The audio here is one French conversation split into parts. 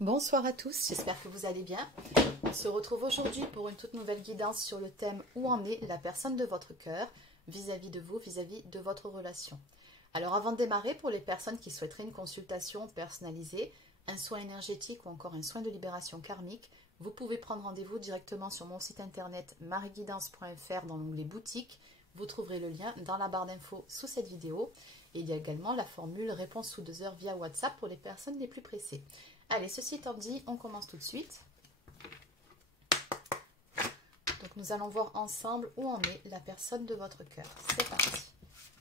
Bonsoir à tous, j'espère que vous allez bien. On se retrouve aujourd'hui pour une toute nouvelle guidance sur le thème « Où en est la personne de votre cœur vis-à-vis de vous, vis-à-vis de votre relation ?» Alors avant de démarrer, pour les personnes qui souhaiteraient une consultation personnalisée, un soin énergétique ou encore un soin de libération karmique, vous pouvez prendre rendez-vous directement sur mon site internet marieguidance.fr dans l'onglet boutique. Vous trouverez le lien dans la barre d'infos sous cette vidéo. Et il y a également la formule réponse sous 2 heures via WhatsApp pour les personnes les plus pressées. Allez, ceci étant dit, on commence tout de suite. Donc nous allons voir ensemble où en est la personne de votre cœur. C'est parti.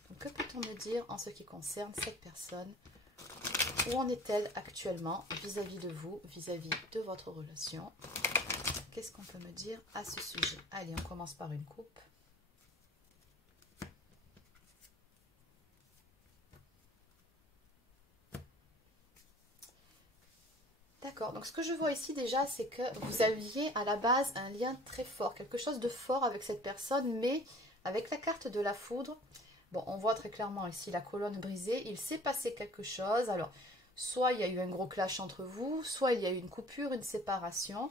Donc, que peut-on me dire en ce qui concerne cette personne? Où en est-elle actuellement vis-à-vis de vous, vis-à-vis de votre relation? Qu'est-ce qu'on peut me dire à ce sujet? Allez, on commence par une coupe. D'accord, donc ce que je vois ici déjà, c'est que vous aviez à la base un lien très fort, quelque chose de fort avec cette personne, mais avec la carte de la foudre, bon, on voit très clairement ici la colonne brisée, il s'est passé quelque chose. Alors, soit il y a eu un gros clash entre vous, soit il y a eu une coupure, une séparation.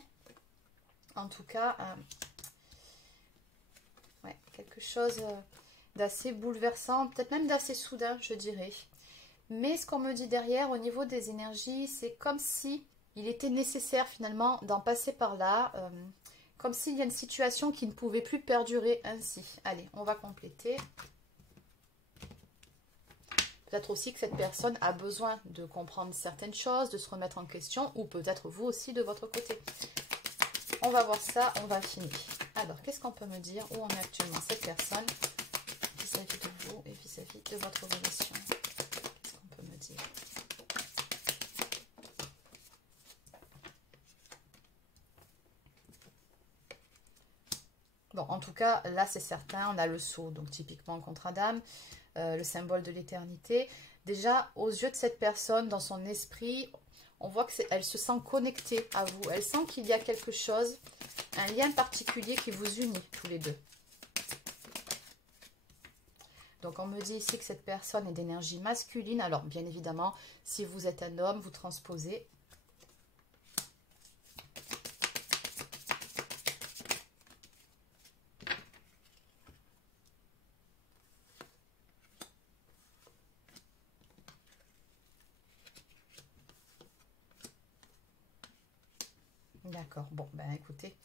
En tout cas, ouais, quelque chose d'assez bouleversant, peut-être même d'assez soudain, je dirais. Mais ce qu'on me dit derrière, au niveau des énergies, c'est comme si il était nécessaire finalement d'en passer par là, comme s'il y a une situation qui ne pouvait plus perdurer ainsi. Allez, on va compléter. Peut-être aussi que cette personne a besoin de comprendre certaines choses, de se remettre en question, ou peut-être vous aussi de votre côté. On va voir ça, on va finir. Alors, qu'est-ce qu'on peut me dire? Où en est actuellement cette personne vis-à-vis de vous et vis-à-vis de votre relation? Qu'est-ce qu'on peut me dire? Bon, en tout cas, là, c'est certain, on a le sceau, donc typiquement le contrat d'âme, le symbole de l'éternité. Déjà, aux yeux de cette personne, dans son esprit, on voit qu'elle se sent connectée à vous. Elle sent qu'il y a quelque chose, un lien particulier qui vous unit tous les deux. Donc, on me dit ici que cette personne est d'énergie masculine. Alors, bien évidemment, si vous êtes un homme, vous transposez. D'accord, bon, ben écoutez,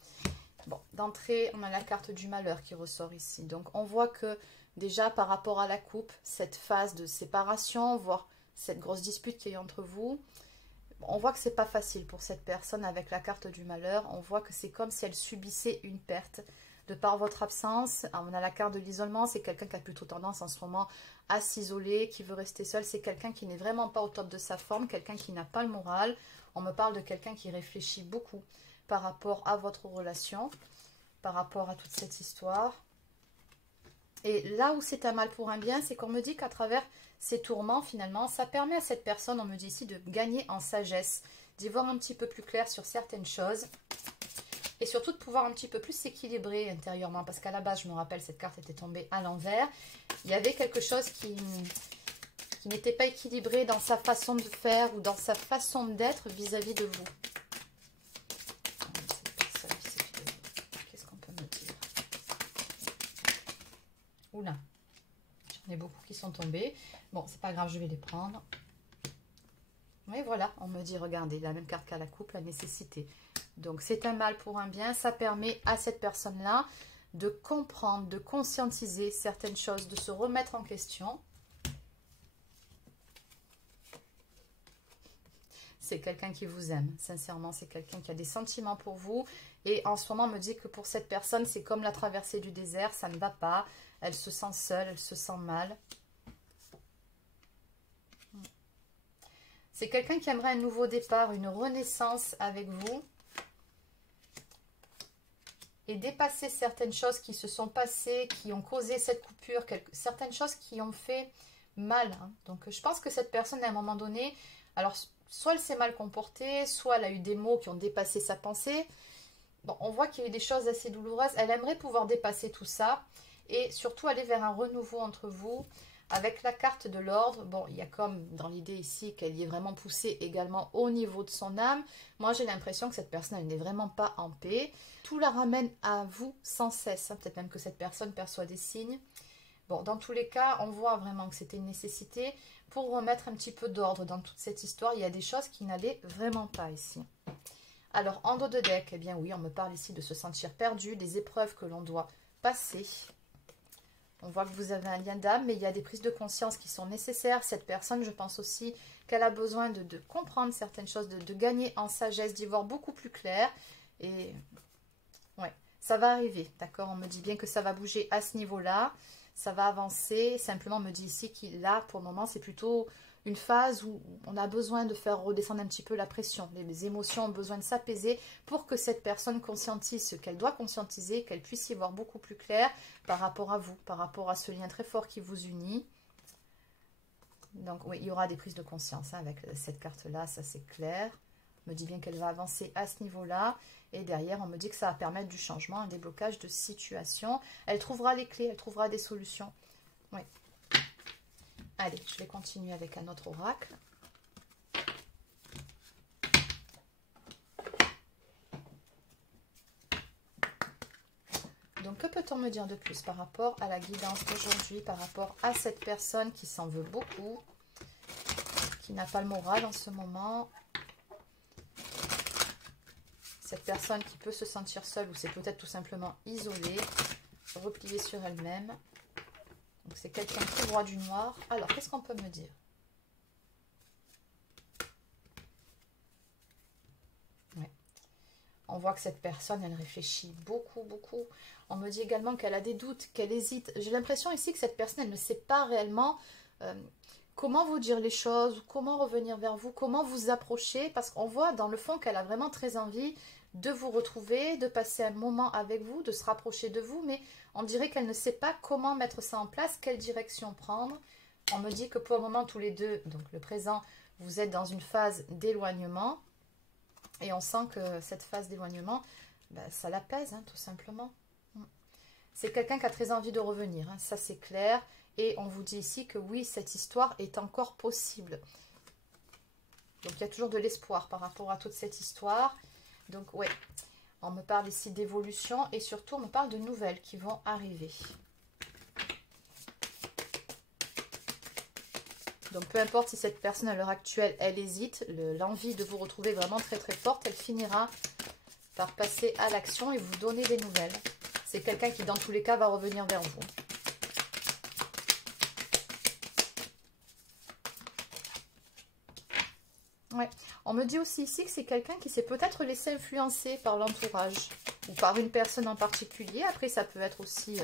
bon, d'entrée, on a la carte du malheur qui ressort ici. Donc, on voit que déjà, par rapport à la coupe, cette phase de séparation, voire cette grosse dispute qu'il y a eu entre vous, on voit que c'est pas facile pour cette personne avec la carte du malheur. On voit que c'est comme si elle subissait une perte de par votre absence. Alors, on a la carte de l'isolement, c'est quelqu'un qui a plutôt tendance en ce moment à s'isoler, qui veut rester seul. C'est quelqu'un qui n'est vraiment pas au top de sa forme, quelqu'un qui n'a pas le moral. On me parle de quelqu'un qui réfléchit beaucoup par rapport à votre relation, par rapport à toute cette histoire. Et là où c'est un mal pour un bien, c'est qu'on me dit qu'à travers ces tourments, finalement, ça permet à cette personne, on me dit ici, de gagner en sagesse, d'y voir un petit peu plus clair sur certaines choses, et surtout de pouvoir un petit peu plus s'équilibrer intérieurement, parce qu'à la base, je me rappelle, cette carte était tombée à l'envers. Il y avait quelque chose qui n'était pas équilibré dans sa façon de faire ou dans sa façon d'être vis-à-vis de vous. Qu'est-ce qu'on peut me dire? Oula, j'en ai beaucoup qui sont tombés. Bon, c'est pas grave, je vais les prendre. Oui, voilà, on me dit, regardez, la même carte qu'à la coupe, la nécessité. Donc, c'est un mal pour un bien. Ça permet à cette personne-là de comprendre, de conscientiser certaines choses, de se remettre en question. C'est quelqu'un qui vous aime, sincèrement, c'est quelqu'un qui a des sentiments pour vous. Et en ce moment, on me dit que pour cette personne, c'est comme la traversée du désert, ça ne va pas. Elle se sent seule, elle se sent mal. C'est quelqu'un qui aimerait un nouveau départ, une renaissance avec vous. Et dépasser certaines choses qui se sont passées, qui ont causé cette coupure, certaines choses qui ont fait mal. Hein. Donc, je pense que cette personne, à un moment donné, alors, soit elle s'est mal comportée, soit elle a eu des mots qui ont dépassé sa pensée. Bon, on voit qu'il y a eu des choses assez douloureuses. Elle aimerait pouvoir dépasser tout ça et surtout aller vers un renouveau entre vous. Avec la carte de l'ordre, bon, il y a comme dans l'idée ici qu'elle y est vraiment poussée également au niveau de son âme. Moi, j'ai l'impression que cette personne, elle n'est vraiment pas en paix. Tout la ramène à vous sans cesse. Hein. Peut-être même que cette personne perçoit des signes. Bon, dans tous les cas, on voit vraiment que c'était une nécessité pour remettre un petit peu d'ordre dans toute cette histoire. Il y a des choses qui n'allaient vraiment pas ici. Alors, en dos de deck, eh bien oui, on me parle ici de se sentir perdu, des épreuves que l'on doit passer. On voit que vous avez un lien d'âme, mais il y a des prises de conscience qui sont nécessaires. Cette personne, je pense aussi qu'elle a besoin de comprendre certaines choses, de gagner en sagesse, d'y voir beaucoup plus clair. Et ouais, ça va arriver, d'accord? On me dit bien que ça va bouger à ce niveau-là. Ça va avancer. Simplement, on me dit ici qu'il là, pour le moment, c'est plutôt une phase où on a besoin de faire redescendre un petit peu la pression. Les émotions ont besoin de s'apaiser pour que cette personne conscientise ce qu'elle doit conscientiser, qu'elle puisse y voir beaucoup plus clair par rapport à vous, par rapport à ce lien très fort qui vous unit. Donc oui, il y aura des prises de conscience hein, avec cette carte-là, ça c'est clair. On me dit bien qu'elle va avancer à ce niveau-là. Et derrière, on me dit que ça va permettre du changement, un déblocage de situation. Elle trouvera les clés, elle trouvera des solutions. Oui. Allez, je vais continuer avec un autre oracle. Donc, que peut-on me dire de plus par rapport à la guidance d'aujourd'hui, par rapport à cette personne qui s'en veut beaucoup, qui n'a pas le moral en ce moment? Cette personne qui peut se sentir seule ou c'est peut-être tout simplement isolée, repliée sur elle-même. Donc, c'est quelqu'un qui voit du noir. Alors, qu'est-ce qu'on peut me dire? Ouais. On voit que cette personne, elle réfléchit beaucoup, beaucoup. On me dit également qu'elle a des doutes, qu'elle hésite. J'ai l'impression ici que cette personne, elle ne sait pas réellement comment vous dire les choses, comment revenir vers vous, comment vous approcher. Parce qu'on voit dans le fond qu'elle a vraiment très envie de vous retrouver, de passer un moment avec vous, de se rapprocher de vous, mais on dirait qu'elle ne sait pas comment mettre ça en place, quelle direction prendre. On me dit que pour le moment, tous les deux, donc le présent, vous êtes dans une phase d'éloignement, et on sent que cette phase d'éloignement, ben, ça l'apaise, hein, tout simplement. C'est quelqu'un qui a très envie de revenir, hein, ça c'est clair, et on vous dit ici que oui, cette histoire est encore possible. Donc il y a toujours de l'espoir par rapport à toute cette histoire. Donc, ouais, on me parle ici d'évolution et surtout, on me parle de nouvelles qui vont arriver. Donc, peu importe si cette personne, à l'heure actuelle, elle hésite, l'envie de vous retrouver vraiment très, très forte, elle finira par passer à l'action et vous donner des nouvelles. C'est quelqu'un qui, dans tous les cas, va revenir vers vous. Ouais. On me dit aussi ici que c'est quelqu'un qui s'est peut-être laissé influencer par l'entourage ou par une personne en particulier. Après, ça peut être aussi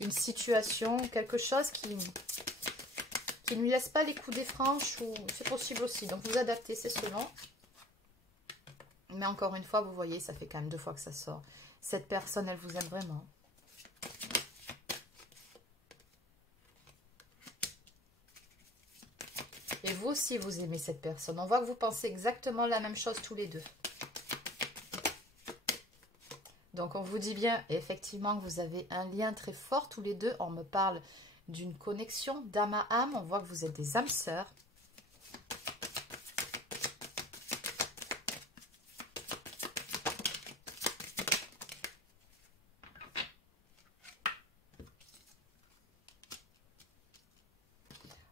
une situation, quelque chose qui ne lui laisse pas les coups des franches, ou c'est possible aussi. Donc, vous adaptez, c'est selon. Mais encore une fois, vous voyez, ça fait quand même 2 fois que ça sort. Cette personne, elle vous aime vraiment. Et vous aussi, vous aimez cette personne. On voit que vous pensez exactement la même chose tous les deux. Donc, on vous dit bien, effectivement, que vous avez un lien très fort tous les deux. On me parle d'une connexion d'âme à âme. On voit que vous êtes des âmes sœurs.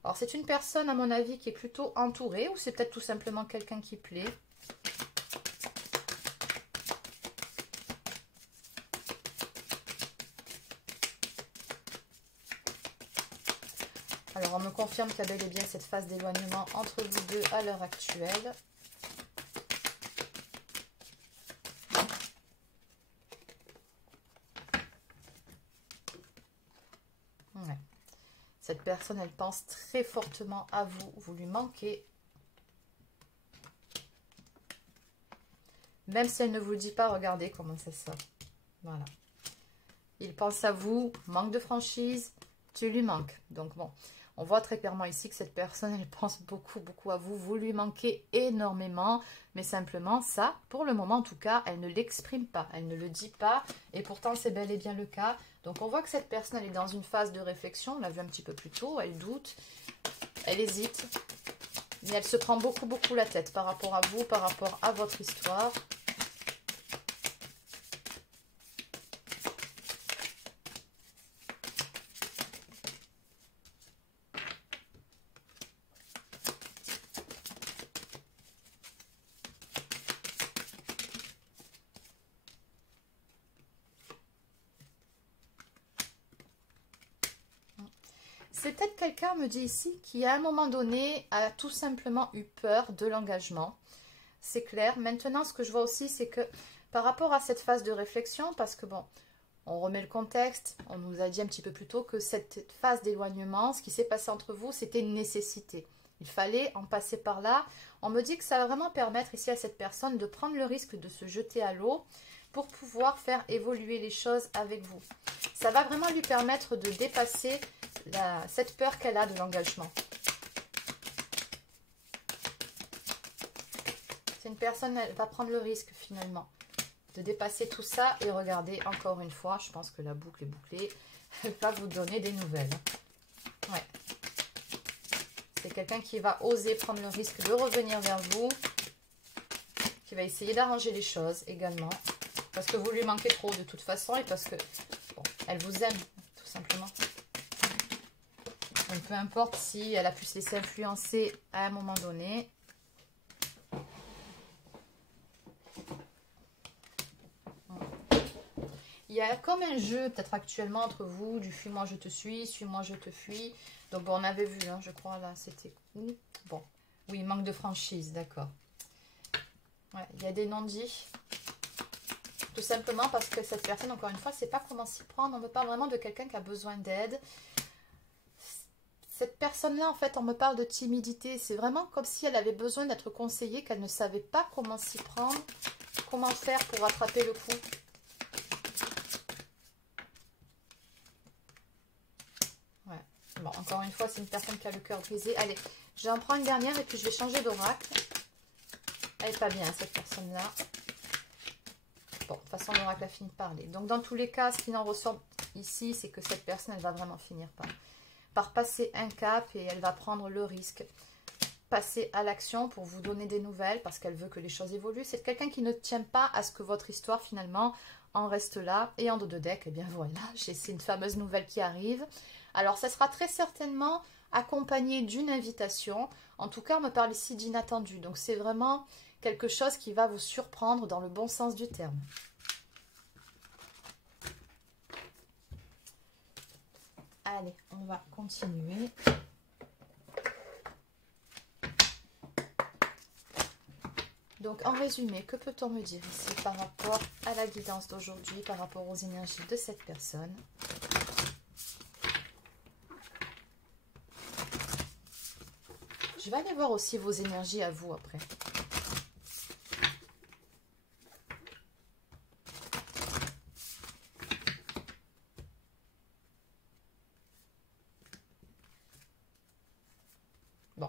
Alors, c'est une personne, à mon avis, qui est plutôt entourée, ou c'est peut-être tout simplement quelqu'un qui plaît. Alors, on me confirme qu'il y a bel et bien cette phase d'éloignement entre vous deux à l'heure actuelle. Ouais. Cette personne, elle pense très fortement à vous. Vous lui manquez. Même si elle ne vous le dit pas, regardez comment ça sort. Voilà. Il pense à vous, manque de franchise, tu lui manques. Donc bon, On voit très clairement ici que cette personne, elle pense beaucoup à vous. Vous lui manquez énormément. Mais simplement, ça, pour le moment en tout cas, elle ne l'exprime pas. Elle ne le dit pas. Et pourtant, c'est bel et bien le cas. Donc, on voit que cette personne, elle est dans une phase de réflexion. On l'a vu un petit peu plus tôt. Elle doute. Elle hésite. Mais elle se prend beaucoup la tête par rapport à vous, par rapport à votre histoire. C'est peut-être quelqu'un, me dit ici, qui à un moment donné a tout simplement eu peur de l'engagement. C'est clair. Maintenant, ce que je vois aussi, c'est que par rapport à cette phase de réflexion, parce que bon, on remet le contexte, on nous a dit un petit peu plus tôt que cette phase d'éloignement, ce qui s'est passé entre vous, c'était une nécessité. Il fallait en passer par là. On me dit que ça va vraiment permettre ici à cette personne de prendre le risque de se jeter à l'eau pour pouvoir faire évoluer les choses avec vous. Ça va vraiment lui permettre de dépasser cette peur qu'elle a de l'engagement. C'est une personne, elle va prendre le risque finalement de dépasser tout ça. Et regardez, encore une fois, je pense que la boucle est bouclée. Elle va vous donner des nouvelles. Ouais. C'est quelqu'un qui va oser prendre le risque de revenir vers vous. Qui va essayer d'arranger les choses également. Parce que vous lui manquez trop de toute façon. Et parce que, bon, elle vous aime, tout simplement. Donc, peu importe si elle a pu se laisser influencer à un moment donné. Il y a comme un jeu peut-être actuellement entre vous, du fuis-moi je te suis-moi je te fuis. Donc bon, on avait vu, hein, je crois, là, c'était où? Bon, oui, manque de franchise, d'accord. Ouais, il y a des non-dits. Tout simplement parce que cette personne, encore une fois, ne sait pas comment s'y prendre. On me parle vraiment de quelqu'un qui a besoin d'aide. Cette personne-là, en fait, on me parle de timidité. C'est vraiment comme si elle avait besoin d'être conseillée, qu'elle ne savait pas comment s'y prendre, comment faire pour rattraper le coup. Bon, encore une fois, c'est une personne qui a le cœur brisé. Allez, je vais en prendre une dernière et puis je vais changer d'oracle. Elle n'est pas bien, cette personne-là. Bon, de toute façon, l'oracle a fini de parler. Donc, dans tous les cas, ce qui en ressort ici, c'est que cette personne, elle va vraiment finir par passer un cap et elle va prendre le risque. Passer à l'action pour vous donner des nouvelles parce qu'elle veut que les choses évoluent. C'est quelqu'un qui ne tient pas à ce que votre histoire, finalement, en reste là. Et en dos de deck, eh bien voilà, c'est une fameuse nouvelle qui arrive. Alors, ça sera très certainement accompagné d'une invitation. En tout cas, on me parle ici d'inattendu. Donc, c'est vraiment quelque chose qui va vous surprendre dans le bon sens du terme. Allez, on va continuer. Donc, en résumé, que peut-on me dire ici par rapport à la guidance d'aujourd'hui, par rapport aux énergies de cette personne ? Je vais aller voir aussi vos énergies à vous après. Bon,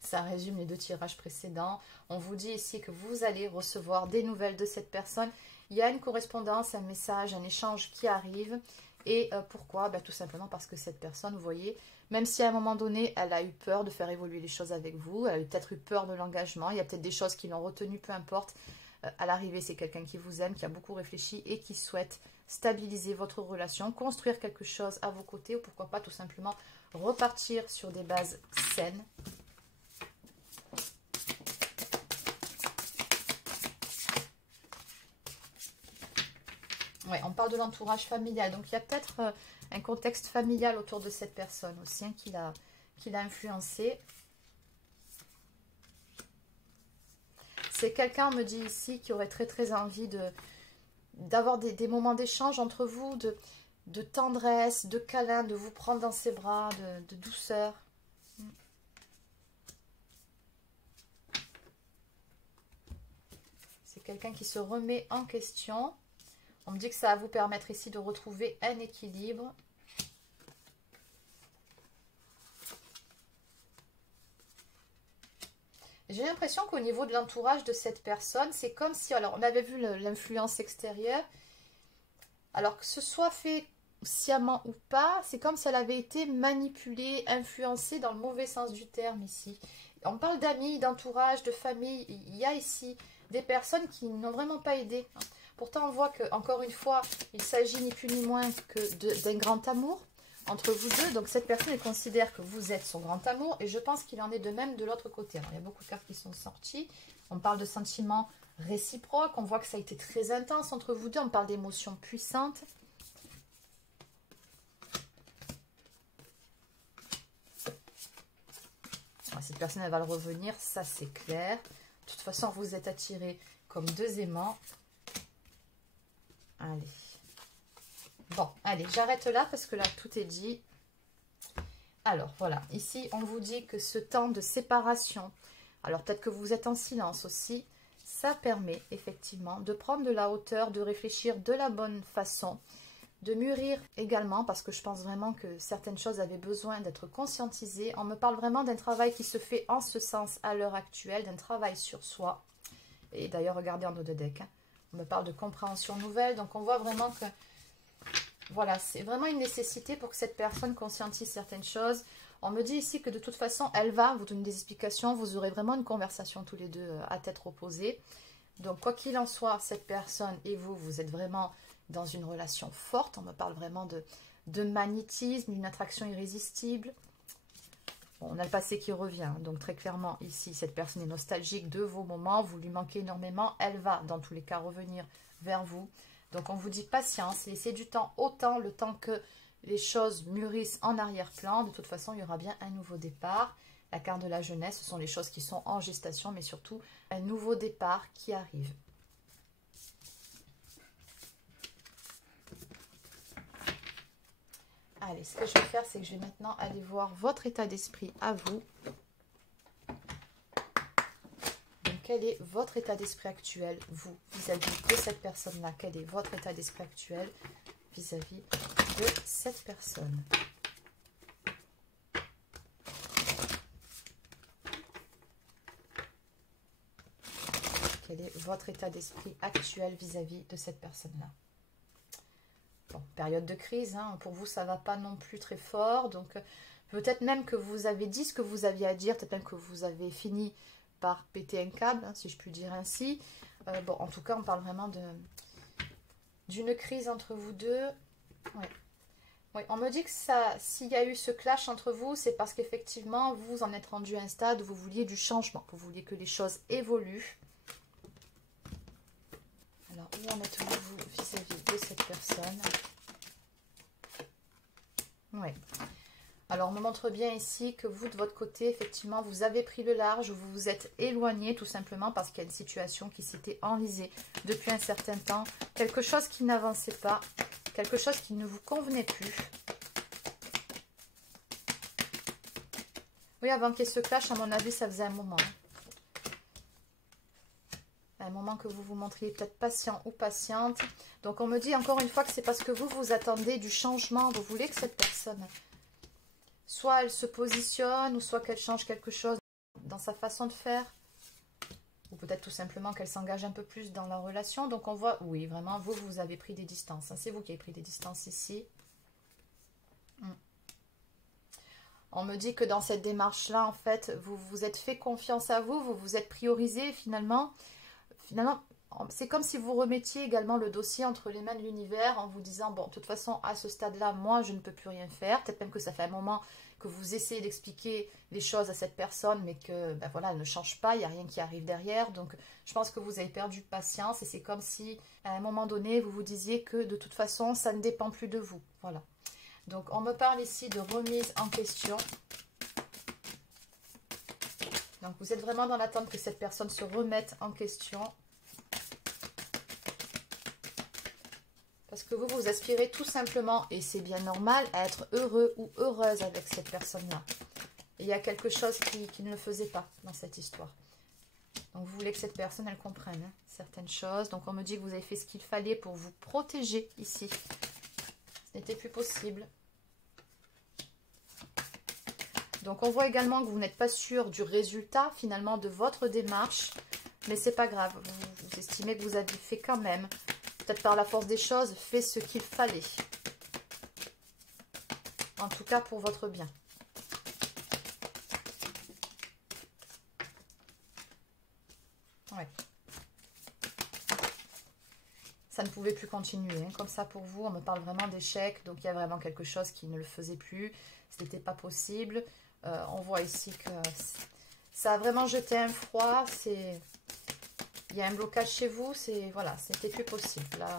ça résume les deux tirages précédents. On vous dit ici que vous allez recevoir des nouvelles de cette personne. Il y a une correspondance, un message, un échange qui arrive. Et pourquoi? Tout simplement parce que cette personne, vous voyez, même si à un moment donné, elle a eu peur de faire évoluer les choses avec vous, elle a peut-être eu peur de l'engagement, il y a peut-être des choses qui l'ont retenue, peu importe. À l'arrivée, c'est quelqu'un qui vous aime, qui a beaucoup réfléchi et qui souhaite stabiliser votre relation, construire quelque chose à vos côtés ou pourquoi pas tout simplement repartir sur des bases saines. Ouais, on parle de l'entourage familial. Donc, il y a peut-être un contexte familial autour de cette personne aussi hein, qui l'a influencé. C'est quelqu'un, on me dit ici, qui aurait très envie d'avoir des moments d'échange entre vous, de tendresse, de câlin, de vous prendre dans ses bras, de douceur. C'est quelqu'un qui se remet en question. On me dit que ça va vous permettre ici de retrouver un équilibre. j'ai l'impression qu'au niveau de l'entourage de cette personne, c'est comme si, alors on avait vu l'influence extérieure, alors que ce soit fait sciemment ou pas, c'est comme si elle avait été manipulée, influencée dans le mauvais sens du terme ici. On parle d'amis, d'entourage, de famille, il y a ici des personnes qui n'ont vraiment pas aidé. Pourtant on voit que, encore une fois, il s'agit ni plus ni moins que d'un grand amour entre vous deux. Donc cette personne elle considère que vous êtes son grand amour et je pense qu'il en est de même de l'autre côté. Alors, il y a beaucoup de cartes qui sont sorties. On parle de sentiments réciproques. On voit que ça a été très intense entre vous deux. On parle d'émotions puissantes. Cette personne elle va le revenir, ça c'est clair. De toute façon vous êtes attirés comme deux aimants. Allez. Bon, allez, j'arrête là parce que là, tout est dit. Alors, voilà. Ici, on vous dit que ce temps de séparation, alors peut-être que vous êtes en silence aussi, ça permet effectivement de prendre de la hauteur, de réfléchir de la bonne façon, de mûrir également, parce que je pense vraiment que certaines choses avaient besoin d'être conscientisées. On me parle vraiment d'un travail qui se fait en ce sens à l'heure actuelle, d'un travail sur soi. Et d'ailleurs, regardez en haut de deck, hein. On me parle de compréhension nouvelle, donc on voit vraiment que voilà, c'est vraiment une nécessité pour que cette personne conscientise certaines choses. On me dit ici que de toute façon, elle va vous donner des explications. Vous aurez vraiment une conversation tous les deux à tête opposée. Donc, quoi qu'il en soit, cette personne et vous, vous êtes vraiment dans une relation forte. On me parle vraiment de magnétisme, d'une attraction irrésistible. Bon, on a le passé qui revient. Donc, très clairement, ici, cette personne est nostalgique de vos moments. Vous lui manquez énormément. Elle va, dans tous les cas, revenir vers vous. Donc, on vous dit patience, laissez du temps, autant le temps que les choses mûrissent en arrière-plan. De toute façon, il y aura bien un nouveau départ. La carte de la jeunesse, ce sont les choses qui sont en gestation, mais surtout un nouveau départ qui arrive. Allez, ce que je vais faire, c'est que je vais maintenant aller voir votre état d'esprit à vous. Quel est votre état d'esprit actuel, vous, vis-à-vis de cette personne-là? Quel est votre état d'esprit actuel vis-à-vis de cette personne? Quel est votre état d'esprit actuel vis-à-vis de cette personne-là? Bon, période de crise, hein, pour vous, ça ne va pas non plus très fort. Donc, peut-être même que vous avez dit ce que vous aviez à dire, peut-être même que vous avez fini par péter un câble, hein, si je puis dire ainsi. Bon, en tout cas, on parle vraiment d'une crise entre vous deux. Ouais. Oui, on me dit que s'il y a eu ce clash entre vous, c'est parce qu'effectivement, vous en êtes rendu à un stade où vous vouliez du changement. Vous vouliez que les choses évoluent. Alors, où en êtes-vous vis-à-vis de cette personne? Oui. Alors, on me montre bien ici que vous, de votre côté, effectivement, vous avez pris le large, vous vous êtes éloigné tout simplement parce qu'il y a une situation qui s'était enlisée depuis un certain temps. Quelque chose qui n'avançait pas, quelque chose qui ne vous convenait plus. Oui, avant qu'il y ait ce clash, à mon avis, ça faisait un moment. Un moment que vous vous montriez peut-être patient ou patiente. Donc, on me dit encore une fois que c'est parce que vous, vous attendez du changement. Vous voulez que cette personne... soit elle se positionne, ou soit qu'elle change quelque chose dans sa façon de faire. Ou peut-être tout simplement qu'elle s'engage un peu plus dans la relation. Donc on voit, oui, vraiment, vous, vous avez pris des distances. C'est vous qui avez pris des distances ici. On me dit que dans cette démarche-là, en fait, vous vous êtes fait confiance à vous, vous vous êtes priorisé finalement. Finalement, c'est comme si vous remettiez également le dossier entre les mains de l'univers en vous disant, bon, de toute façon, à ce stade-là, moi, je ne peux plus rien faire. Peut-être même que ça fait un moment que vous essayez d'expliquer les choses à cette personne, mais que, ben voilà, elle ne change pas, il n'y a rien qui arrive derrière. Donc, je pense que vous avez perdu patience et c'est comme si, à un moment donné, vous vous disiez que, de toute façon, ça ne dépend plus de vous. Voilà. Donc, on me parle ici de remise en question. Donc, vous êtes vraiment dans l'attente que cette personne se remette en question. Parce que vous, vous aspirez tout simplement, et c'est bien normal, à être heureux ou heureuse avec cette personne-là. Et il y a quelque chose qui ne le faisait pas dans cette histoire. Donc, vous voulez que cette personne, elle comprenne certaines choses. Donc, on me dit que vous avez fait ce qu'il fallait pour vous protéger ici. Ce n'était plus possible. Donc, on voit également que vous n'êtes pas sûr du résultat, finalement, de votre démarche. Mais c'est pas grave. Vous estimez que vous avez fait quand même, peut-être par la force des choses, fait ce qu'il fallait. En tout cas, pour votre bien. Ouais. Ça ne pouvait plus continuer. Hein. Comme ça, pour vous, on me parle vraiment d'échec. Donc, il y a vraiment quelque chose qui ne le faisait plus. Ce n'était pas possible. On voit ici que ça a vraiment jeté un froid. Il y a un blocage chez vous. Voilà, c'était plus possible. Là.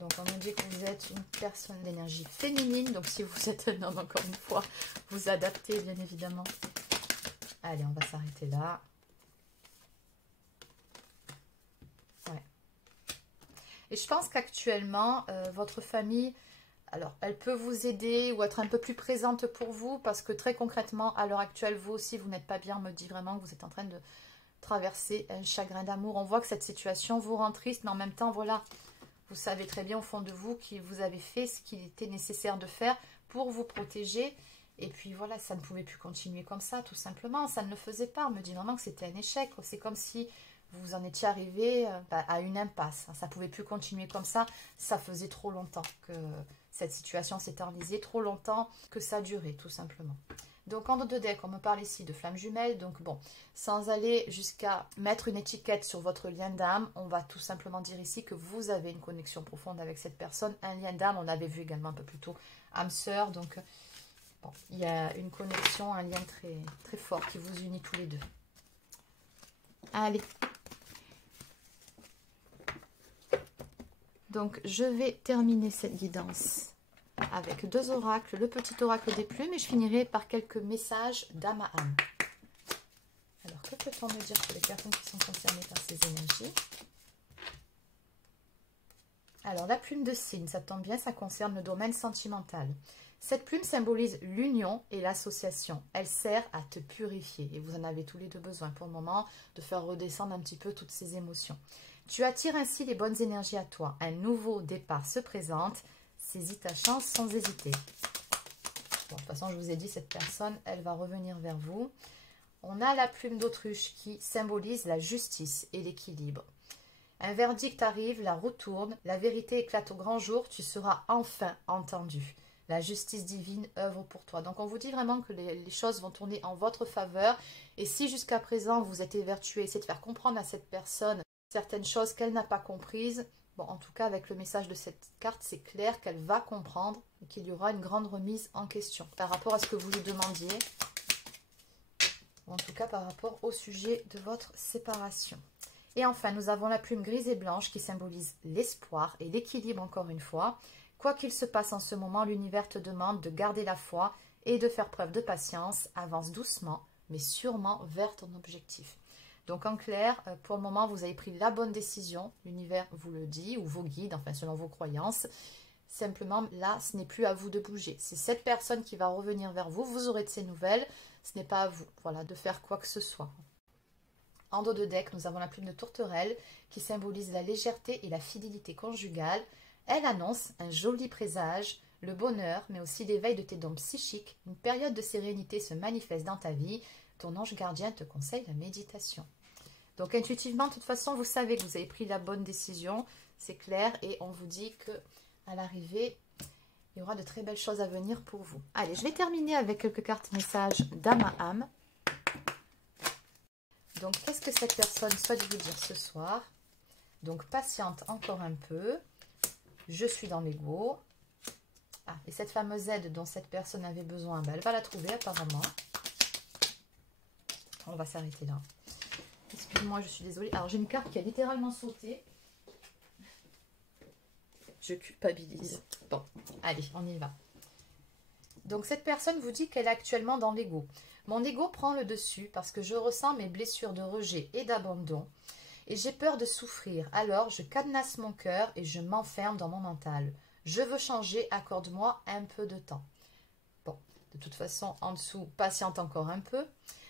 Donc, on nous dit que vous êtes une personne d'énergie féminine. Donc, si vous êtes un homme, encore une fois, vous adaptez, bien évidemment. Allez, on va s'arrêter là. Ouais. Et je pense qu'actuellement, votre famille, alors, elle peut vous aider ou être un peu plus présente pour vous. Parce que très concrètement, à l'heure actuelle, vous aussi, vous n'êtes pas bien. On me dit vraiment que vous êtes en train de traverser un chagrin d'amour. On voit que cette situation vous rend triste, mais en même temps, voilà... Vous savez très bien au fond de vous que vous avez fait ce qu'il était nécessaire de faire pour vous protéger. Et puis voilà, ça ne pouvait plus continuer comme ça, tout simplement. Ça ne le faisait pas. On me dit vraiment que c'était un échec. C'est comme si vous en étiez arrivé à une impasse. Ça ne pouvait plus continuer comme ça. Ça faisait trop longtemps que cette situation s'est enlisée, trop longtemps que ça durait, tout simplement. Donc, en dos de deck, on me parle ici de flammes jumelles. Donc, bon, sans aller jusqu'à mettre une étiquette sur votre lien d'âme, on va tout simplement dire ici que vous avez une connexion profonde avec cette personne. Un lien d'âme, on l'avait vu également un peu plus tôt, âme-sœur. Donc, bon, il y a une connexion, un lien très, très fort qui vous unit tous les deux. Allez. Donc, je vais terminer cette guidance avec deux oracles, le petit oracle des plumes, et je finirai par quelques messages d'âme à âme. Alors, que peut-on me dire pour les personnes qui sont concernées par ces énergies? Alors, la plume de cygne, ça tombe bien, ça concerne le domaine sentimental. Cette plume symbolise l'union et l'association. Elle sert à te purifier, et vous en avez tous les deux besoin pour le moment, de faire redescendre un petit peu toutes ces émotions. Tu attires ainsi les bonnes énergies à toi. Un nouveau départ se présente. Saisis ta chance sans hésiter. Bon, de toute façon, je vous ai dit, cette personne, elle va revenir vers vous. On a la plume d'autruche qui symbolise la justice et l'équilibre. Un verdict arrive, la roue tourne, la vérité éclate au grand jour, tu seras enfin entendu. La justice divine œuvre pour toi. Donc, on vous dit vraiment que les choses vont tourner en votre faveur. Et si jusqu'à présent, vous êtes évertué, essayez de faire comprendre à cette personne certaines choses qu'elle n'a pas comprises, bon, en tout cas, avec le message de cette carte, c'est clair qu'elle va comprendre et qu'il y aura une grande remise en question par rapport à ce que vous lui demandiez, ou en tout cas par rapport au sujet de votre séparation. Et enfin, nous avons la plume grise et blanche qui symbolise l'espoir et l'équilibre encore une fois. Quoi qu'il se passe en ce moment, l'univers te demande de garder la foi et de faire preuve de patience. Avance doucement, mais sûrement vers ton objectif. Donc en clair, pour le moment, vous avez pris la bonne décision. L'univers vous le dit, ou vos guides, enfin selon vos croyances. Simplement, là, ce n'est plus à vous de bouger. C'est cette personne qui va revenir vers vous. Vous aurez de ses nouvelles. Ce n'est pas à vous, voilà, de faire quoi que ce soit. En dos de deck, nous avons la plume de tourterelle qui symbolise la légèreté et la fidélité conjugale. Elle annonce un joli présage, le bonheur, mais aussi l'éveil de tes dons psychiques. Une période de sérénité se manifeste dans ta vie. Ton ange gardien te conseille la méditation. Donc intuitivement, de toute façon, vous savez que vous avez pris la bonne décision, c'est clair, et on vous dit que à l'arrivée, il y aura de très belles choses à venir pour vous. Allez, je vais terminer avec quelques cartes messages d'âme à âme. Donc, qu'est-ce que cette personne souhaite vous dire ce soir? Donc, patiente encore un peu. Je suis dans l'ego. Ah, et cette fameuse aide dont cette personne avait besoin, ben, elle va la trouver apparemment. On va s'arrêter là. Excuse-moi, je suis désolée. Alors, j'ai une carte qui a littéralement sauté. Je culpabilise. Bon, allez, on y va. Donc, cette personne vous dit qu'elle est actuellement dans l'ego. Mon ego prend le dessus parce que je ressens mes blessures de rejet et d'abandon. Et j'ai peur de souffrir. Alors, je cadenasse mon cœur et je m'enferme dans mon mental. Je veux changer, accorde-moi un peu de temps. Bon, de toute façon, en dessous, patiente encore un peu.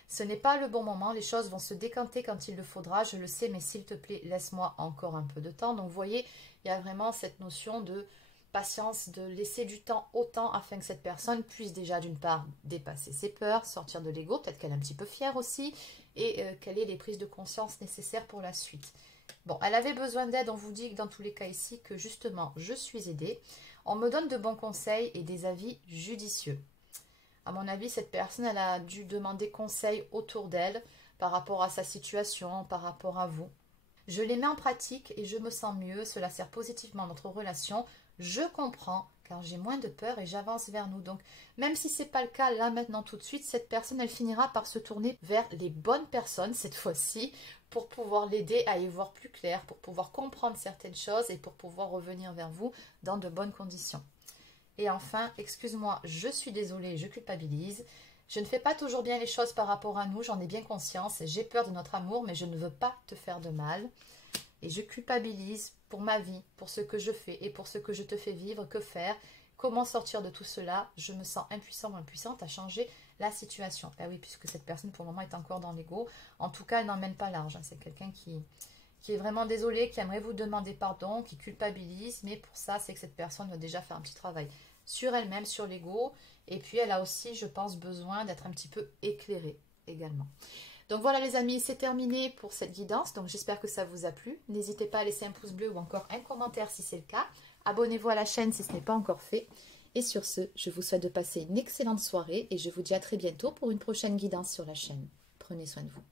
Ce n'est pas le bon moment, les choses vont se décanter quand il le faudra, je le sais, mais s'il te plaît, laisse-moi encore un peu de temps. Donc, vous voyez, il y a vraiment cette notion de patience, de laisser du temps au temps afin que cette personne puisse déjà d'une part dépasser ses peurs, sortir de l'ego, peut-être qu'elle est un petit peu fière aussi, et qu'elle ait les prises de conscience nécessaires pour la suite. Bon, elle avait besoin d'aide, on vous dit que dans tous les cas ici que justement je suis aidée. On me donne de bons conseils et des avis judicieux. À mon avis, cette personne, elle a dû demander conseil autour d'elle par rapport à sa situation, par rapport à vous. Je les mets en pratique et je me sens mieux, cela sert positivement à notre relation. Je comprends car j'ai moins de peur et j'avance vers nous. Donc, même si ce n'est pas le cas là maintenant tout de suite, cette personne, elle finira par se tourner vers les bonnes personnes cette fois-ci pour pouvoir l'aider à y voir plus clair, pour pouvoir comprendre certaines choses et pour pouvoir revenir vers vous dans de bonnes conditions. Et enfin, excuse-moi, je suis désolée, je culpabilise. Je ne fais pas toujours bien les choses par rapport à nous, j'en ai bien conscience. J'ai peur de notre amour, mais je ne veux pas te faire de mal. Et je culpabilise pour ma vie, pour ce que je fais et pour ce que je te fais vivre. Que faire? Comment sortir de tout cela? Je me sens impuissant ou impuissante à changer la situation. Ah oui, puisque cette personne pour le moment est encore dans l'ego. En tout cas, elle n'emmène pas large. C'est quelqu'un qui est vraiment désolé, qui aimerait vous demander pardon, qui culpabilise. Mais pour ça, c'est que cette personne va déjà faire un petit travail sur elle-même, sur l'ego. Et puis, elle a aussi, je pense, besoin d'être un petit peu éclairée également. Donc voilà les amis, c'est terminé pour cette guidance. Donc j'espère que ça vous a plu. N'hésitez pas à laisser un pouce bleu ou encore un commentaire si c'est le cas. Abonnez-vous à la chaîne si ce n'est pas encore fait. Et sur ce, je vous souhaite de passer une excellente soirée et je vous dis à très bientôt pour une prochaine guidance sur la chaîne. Prenez soin de vous.